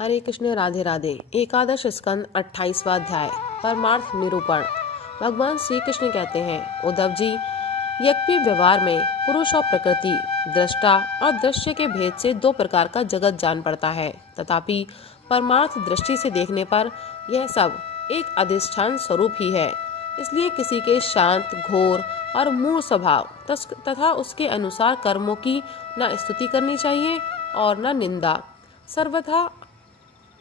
हरे कृष्ण राधे राधे। एकादश स्कंद 28वां अध्याय परमार्थ निरूपण। भगवान श्री कृष्ण कहते हैं, उद्धव जी, यज्ञ व्यवहार में पुरुष और प्रकृति, दृष्टा और दृश्य के भेद से दो प्रकार का जगत जान पड़ता है। तथापि परमार्थ दृष्टि से देखने पर यह सब एक अधिष्ठान स्वरूप ही है। इसलिए किसी के शांत, घोर और मूढ़ स्वभाव तथा उसके अनुसार कर्मों की न स्तुति करनी चाहिए और न निंदा। सर्वथा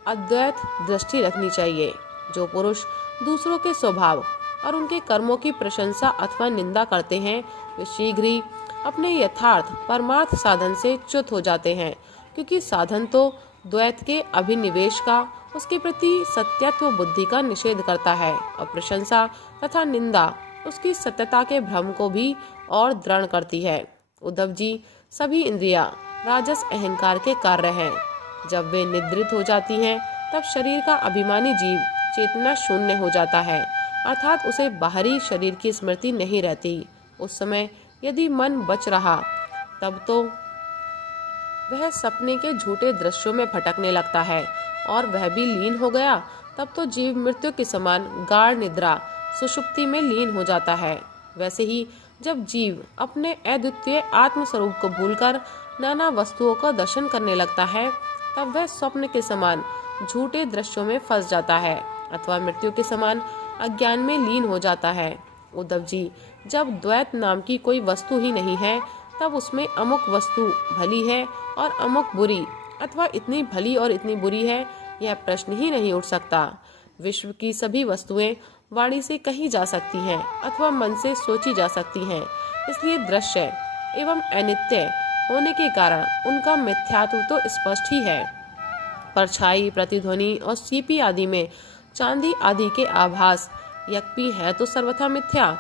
अद्वैत दृष्टि रखनी चाहिए। जो पुरुष दूसरों के स्वभाव और उनके कर्मों की प्रशंसा अथवा निंदा करते हैं, वे शीघ्र ही अपने यथार्थ परमार्थ साधन से च्युत हो जाते हैं, क्योंकि साधन तो द्वैत के अभिनिवेश का, उसके प्रति सत्यत्व बुद्धि का निषेध करता है, और प्रशंसा तथा निंदा उसकी सत्यता के भ्रम को भी और दृढ़ करती है। उद्धव जी, सभी इंद्रियां राजस अहंकार के कार्य हैं। जब वे निद्रित हो जाती हैं, तब शरीर का अभिमानी जीव चेतना शून्य हो जाता है, अर्थात उसे बाहरी शरीर की स्मृति नहीं रहती। उस समय यदि मन बच रहा, तब तो वह सपने के झूठे दृश्यों में भटकने लगता है, और वह भी लीन हो गया, तब तो जीव मृत्यु के समान गाढ़ निद्रा सुषुप्ति में लीन हो जाता है। वैसे ही जब जीव अपने अद्वितीय आत्म स्वरूप को भूलकर नाना वस्तुओं का दर्शन करने लगता है, तब वह स्वप्न के समान झूठे दृश्यों में फंस जाता है, अथवा मृत्यु के समान अज्ञान में लीन हो जाता है। उद्धव जी, जब द्वैत नाम की कोई वस्तु ही नहीं है, तब उसमें अमुक वस्तु भली है और अमुक बुरी, अथवा इतनी भली और इतनी बुरी है, यह प्रश्न ही नहीं उठ सकता। विश्व की सभी वस्तुएं वाणी से कही जा सकती हैं अथवा मन से सोची जा सकती हैं। इसलिए दृश्य एवं अनित्य होने के कारण उनका मिथ्यात्व तो स्पष्ट ही है। परछाई, प्रतिध्वनि और सीपी आदि में चांदी आदि के आभास यज्ञ है तो सर्वथा मिथ्या,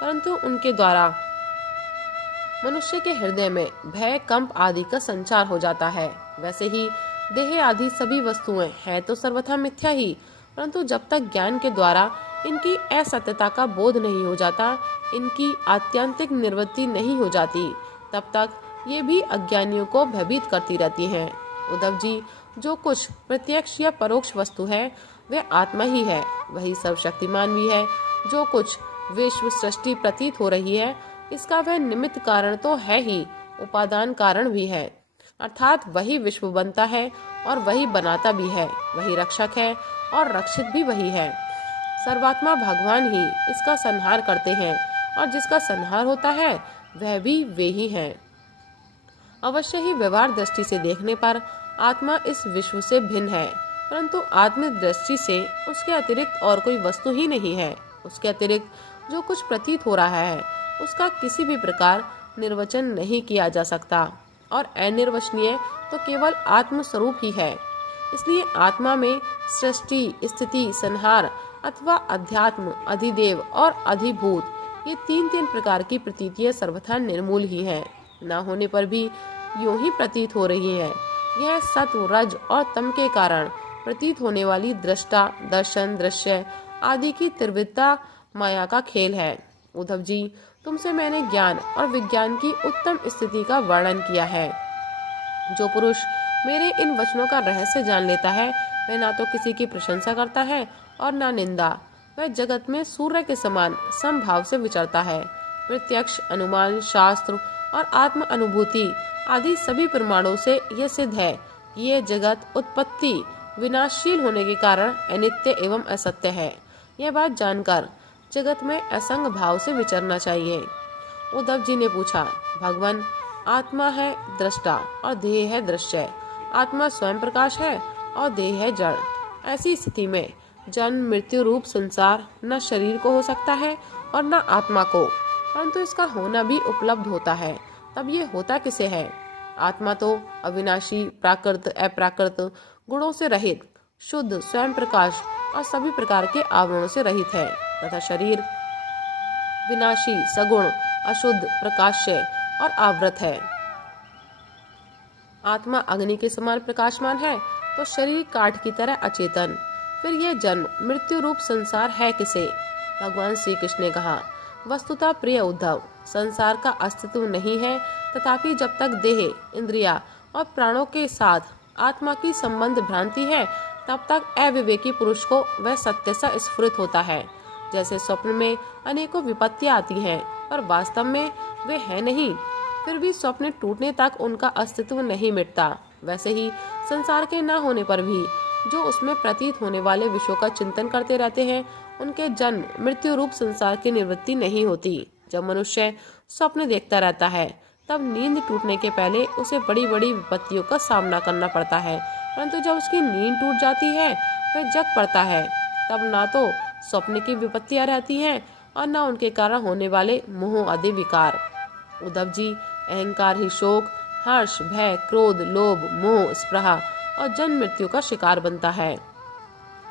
परंतु उनके द्वारा मनुष्य के हृदय में भय, कंप आदि का संचार हो जाता है। वैसे ही देह आदि सभी वस्तुएं हैं तो सर्वथा मिथ्या ही, परंतु जब तक ज्ञान के द्वारा इनकी असत्यता का बोध नहीं हो जाता, इनकी आत्यंतिक निवृत्ति नहीं हो जाती, तब तक ये भी अज्ञानियों को भयभीत करती रहती हैं। उद्धव जी, जो कुछ प्रत्यक्ष या परोक्ष वस्तु है, वह आत्मा ही है, वही सर्वशक्तिमान भी है। जो कुछ विश्व सृष्टि प्रतीत हो रही है, इसका वह निमित्त कारण तो है ही, उपादान कारण भी है, अर्थात वही विश्व बनता है और वही बनाता भी है, वही रक्षक है और रक्षित भी वही है। सर्वात्मा भगवान ही इसका संहार करते हैं, और जिसका संहार होता है वह भी वे ही हैं। अवश्य ही व्यवहार दृष्टि से देखने पर आत्मा इस विश्व से भिन्न है, परंतु आत्म दृष्टि से उसके अतिरिक्त और कोई वस्तु ही नहीं है। उसके अतिरिक्त जो कुछ प्रतीत हो रहा है, उसका किसी भी प्रकार निर्वचन नहीं किया जा सकता, और अनिर्वचनीय तो केवल आत्म स्वरूप ही है। इसलिए आत्मा में सृष्टि, स्थिति, संहार अथवा अध्यात्म, अधिदेव और अधिभूत, ये तीन तीन प्रकार की प्रतीतियां सर्वथा निर्मूल ही हैं। न होने पर भी यूं ही प्रतीत हो रही है। यह सत्व, रज और तम के कारण प्रतीत होने वाली दृष्टा, दर्शन, दृश्य आदि की तीव्रता माया का खेल है। उद्धव जी, तुमसे मैंने ज्ञान और विज्ञान की उत्तम स्थिति का वर्णन किया है। जो पुरुष मेरे इन वचनों का रहस्य जान लेता है, वह ना तो किसी की प्रशंसा करता है और ना निंदा। वह जगत में सूर्य के समान समभाव से विचरता है। प्रत्यक्ष, अनुमान, शास्त्र और आत्म अनुभूति आदि सभी प्रमाणों से यह सिद्ध है कि यह जगत उत्पत्ति विनाशशील होने के कारण अनित्य एवं असत्य है। यह बात जानकर जगत में असंग भाव से विचरना चाहिए। उद्धव जी ने पूछा, भगवान, आत्मा है दृष्टा और देह है दृश्य। आत्मा स्वयं प्रकाश है और देह है जड़। ऐसी स्थिति में जन्म मृत्यु रूप संसार न शरीर को हो सकता है और न आत्मा को, परंतु इसका होना भी उपलब्ध होता है। तब ये होता किसे है? आत्मा तो अविनाशी, प्राकृत, अप्राकृत, गुणों से रहित, शुद्ध, स्वयं प्रकाश और सभी प्रकार के आवरणों से रहित है, तथा शरीर विनाशी, सगुण, अशुद्ध, प्रकाश्य और आवृत है। आत्मा अग्नि के समान प्रकाशमान है तो शरीर काठ की तरह अचेतन। फिर यह जन्म मृत्यु रूप संसार है किसे? भगवान श्री कृष्ण ने कहा, वस्तुतः प्रिय उद्धव, संसार का अस्तित्व नहीं है, तथापि जब तक देह, इंद्रिया और प्राणों के साथ आत्मा की संबंध भ्रांति है, तब तक अविवेकी पुरुष को वह सत्य सा स्फुरित होता है। जैसे स्वप्न में अनेकों विपत्तियां आती हैं, पर वास्तव में वे है नहीं, फिर भी स्वप्न टूटने तक उनका अस्तित्व नहीं मिटता। वैसे ही संसार के न होने पर भी जो उसमें प्रतीत होने वाले विषयों का चिंतन करते रहते हैं, उनके जन्म मृत्यु रूप संसार की निवृत्ति नहीं होती। जब मनुष्य स्वप्न देखता रहता है, तब नींद टूटने के पहले उसे बड़ी बड़ी विपत्तियों का सामना करना पड़ता है, परंतु जब उसकी नींद टूट जाती है, वह जग पड़ता है, तब ना तो स्वप्न की विपत्तियां रहती हैं और न उनके कारण होने वाले मोह आदि विकार। उद्धव जी, अहंकार ही शोक, हर्ष, भय, क्रोध, लोभ, मोह, स्पृहा और जन्म मृत्यु का शिकार बनता है।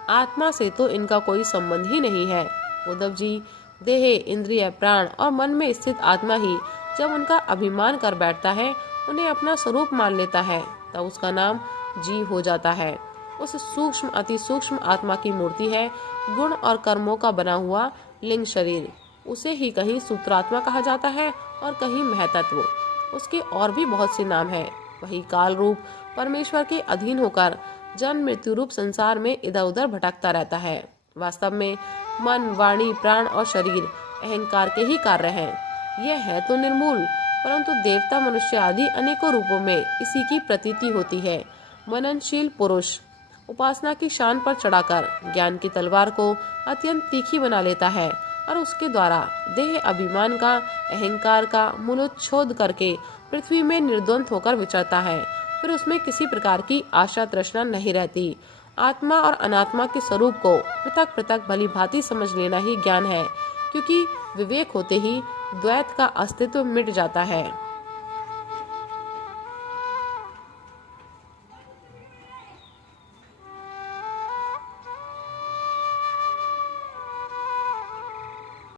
आत्मा से तो इनका कोई संबंध ही नहीं है। उद्धव जी, देह, इंद्रिय, प्राण और मन में स्थित आत्मा ही जब उनका अभिमान कर बैठता है, उन्हें अपना स्वरूप मान लेता है, तब उसका नाम जीव हो जाता है। उस सूक्ष्म अति सूक्ष्म आत्मा की मूर्ति है गुण और कर्मों का बना हुआ लिंग शरीर। उसे ही कहीं सूत्रात्मा कहा जाता है और कहीं महतत्व। उसके और भी बहुत से नाम हैं। वही काल रूप परमेश्वर के अधीन होकर जन्म मृत्यु रूप संसार में इधर उधर भटकता रहता है। वास्तव में मन, वाणी, प्राण और शरीर अहंकार के ही कार्य हैं। यह है तो निर्मूल, परंतु देवता, मनुष्य आदि अनेकों रूपों में इसी की प्रतीति होती है। मननशील पुरुष उपासना की शान पर चढ़ाकर ज्ञान की तलवार को अत्यंत तीखी बना लेता है और उसके द्वारा देह अभिमान का, अहंकार का मूलोच्छेद करके पृथ्वी में निर्द्वंद होकर विचरता है। फिर उसमें किसी प्रकार की आशा तृष्णा नहीं रहती। आत्मा और अनात्मा के स्वरूप को पृथक पृथक भली भांति समझ लेना ही ज्ञान है, क्योंकि विवेक होते ही द्वैत का अस्तित्व मिट जाता है।